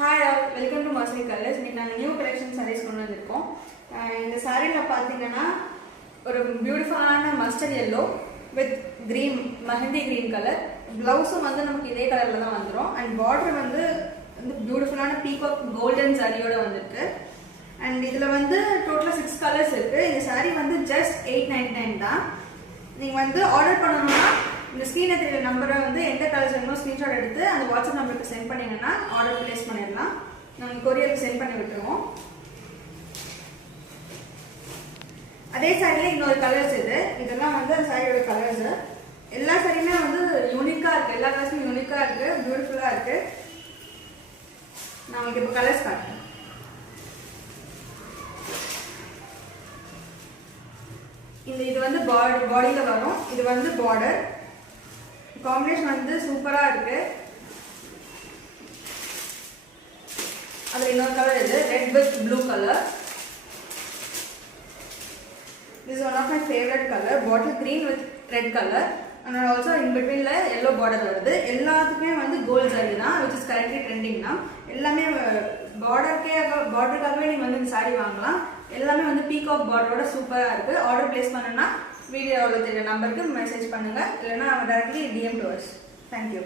Hi all, welcome to Masri Colors. இன்னைக்கு நாங்க new collection sarees கொண்டு வந்திருக்கோம். இந்த சாரீல பாத்தீங்கன்னா ஒரு பியூட்டிஃபுல்லான mustard yellow with green mehndi green colour. ப்ளவுஸும் வந்து நமக்கு இதே கலர்ல தான் வந்துரும் and border வந்து பியூட்டிஃபுல்லான பீகாக் கோல்டன் சாரியோட வந்திருக்கு. and இதுல வந்து டோட்டலா 6 கலர்ஸ் இருக்கு. இந்த சாரி வந்து just 899 தான். நீங்க வந்து ஆர்டர் பண்ணனும்னா இந்த ஸ்கிரீன்ல தெரியற நம்பரை வந்து எந்த கலர்ஸ் வேணுமோ ஸ்கிரீன்ஷாட் எடுத்து அந்த வாட்ஸ்அப் நம்பருக்கு சென்ட் பண்ணீங்கன்னா ஆர்டர் பிளேஸ் பண்ணிடலாம். நாங்கள் கொரியருக்கு சென்ட் பண்ணி விட்டுருவோம். அதே சாரியில இன்னொரு கலர்ஸ் இதெல்லாம் வந்து அந்த சாரியோட கலர்ஸ். எல்லா சாரியுமே வந்து யூனிக்கா இருக்கு, எல்லா கலர்ஸும் யூனிக்கா இருக்கு, பியூட்டிஃபுல்லா இருக்கு. நான் உங்களுக்கு இப்போ கலர்ஸ் காட்டுறேன். இது வந்து பாடியில வரும், இது வந்து பார்டர். காம்பினேஷன் வந்து சூப்பரா இருக்கு. அதுல இன்னொரு கலர் இது red with blue colour. This is one of my favorite color, bottle green with red color and also in between la yellow border வருது. எல்லாத்துக்குமே வந்து கோல்ட் saree தான், which is currently trending now. எல்லாமே பார்டர்க்காகவே நீங்க வந்து இந்த saree வாங்கலாம். எல்லாமே வந்து பீகாக் பார்டரோட சூப்பரா இருக்கு. ஆர்டர் பிளேஸ் பண்ணனும்னா வீடியோல தெரிய நம்பருக்கு மெசேஜ் பண்ணுங்க, இல்லனா directly DM to us. Thank you.